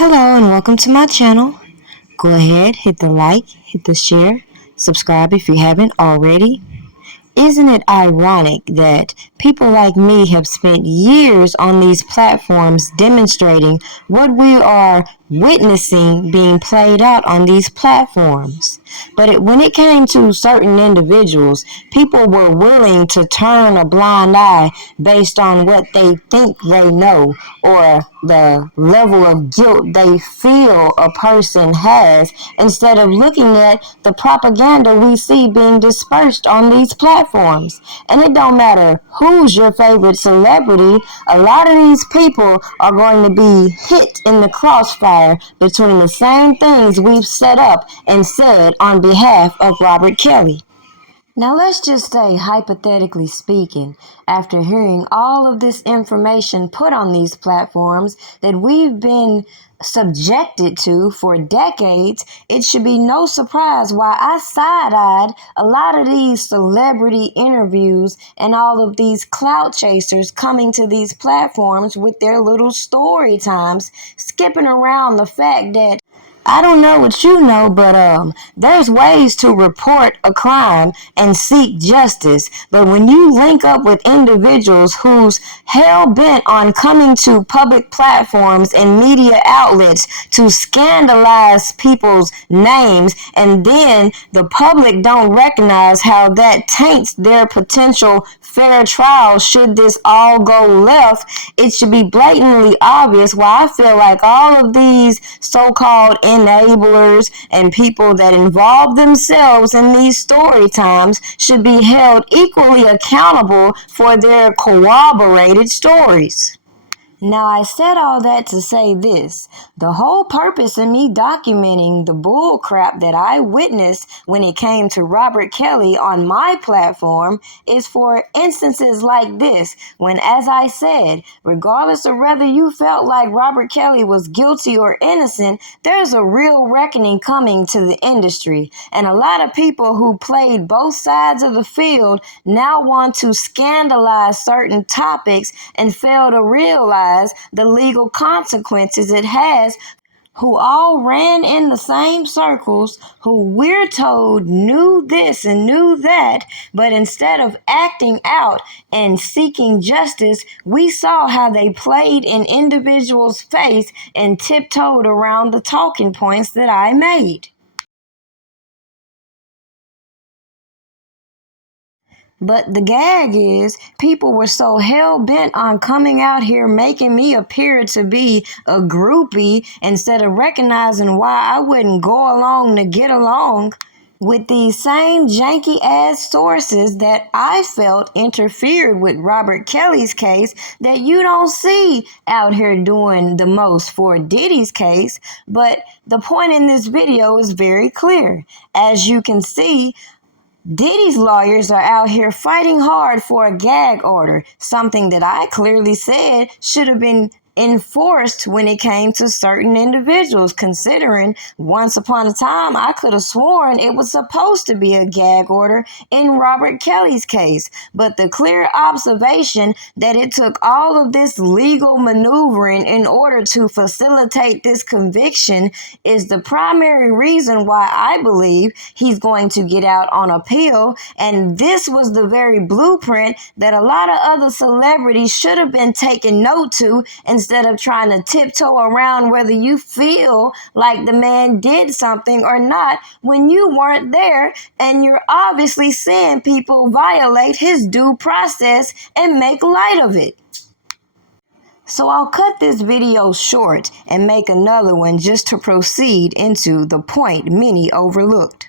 Hello and welcome to my channel. Go ahead, hit the like, hit the share, subscribe if you haven't already. Isn't it ironic that people like me have spent years on these platforms demonstrating what we are witnessing being played out on these platforms? But when it came to certain individuals, people were willing to turn a blind eye based on what they think they know or the level of guilt they feel a person has, instead of looking at the propaganda we see being dispersed on these platforms. And it don't matter who's your favorite celebrity, a lot of these people are going to be hit in the crossfire between the same things we've set up and said on behalf of Robert Kelly. Now let's just say, hypothetically speaking, after hearing all of this information put on these platforms that we've been subjected to for decades, it should be no surprise why I side-eyed a lot of these celebrity interviews and all of these clout chasers coming to these platforms with their little story times, skipping around the fact that I don't know what you know, but there's ways to report a crime and seek justice. But when you link up with individuals who's hell-bent on coming to public platforms and media outlets to scandalize people's names, and then the public don't recognize how that taints their potential fair trial should this all go left, it should be blatantly obvious why I feel like all of these so-called enablers and people that involve themselves in these story times should be held equally accountable for their corroborated stories. Now, I said all that to say this. The whole purpose of me documenting the bull crap that I witnessed when it came to Robert Kelly on my platform is for instances like this, when, as I said, regardless of whether you felt like Robert Kelly was guilty or innocent, there's a real reckoning coming to the industry. And a lot of people who played both sides of the field now want to scandalize certain topics and fail to realize the legal consequences it has, who all ran in the same circles, who we're told knew this and knew that, but instead of acting out and seeking justice, we saw how they played in individuals' face and tiptoed around the talking points that I made. But the gag is, people were so hell-bent on coming out here making me appear to be a groupie instead of recognizing why I wouldn't go along to get along with these same janky-ass sources that I felt interfered with Robert Kelly's case that you don't see out here doing the most for Diddy's case. But the point in this video is very clear. As you can see, Diddy's lawyers are out here fighting hard for a gag order, something that I clearly said should have been enforced when it came to certain individuals, considering once upon a time I could have sworn it was supposed to be a gag order in Robert Kelly's case. But the clear observation that it took all of this legal maneuvering in order to facilitate this conviction is the primary reason why I believe he's going to get out on appeal. And this was the very blueprint that a lot of other celebrities should have been taking note to, instead of trying to tiptoe around whether you feel like the man did something or not when you weren't there, and you're obviously seeing people violate his due process and make light of it. So I'll cut this video short and make another one just to proceed into the point many overlooked.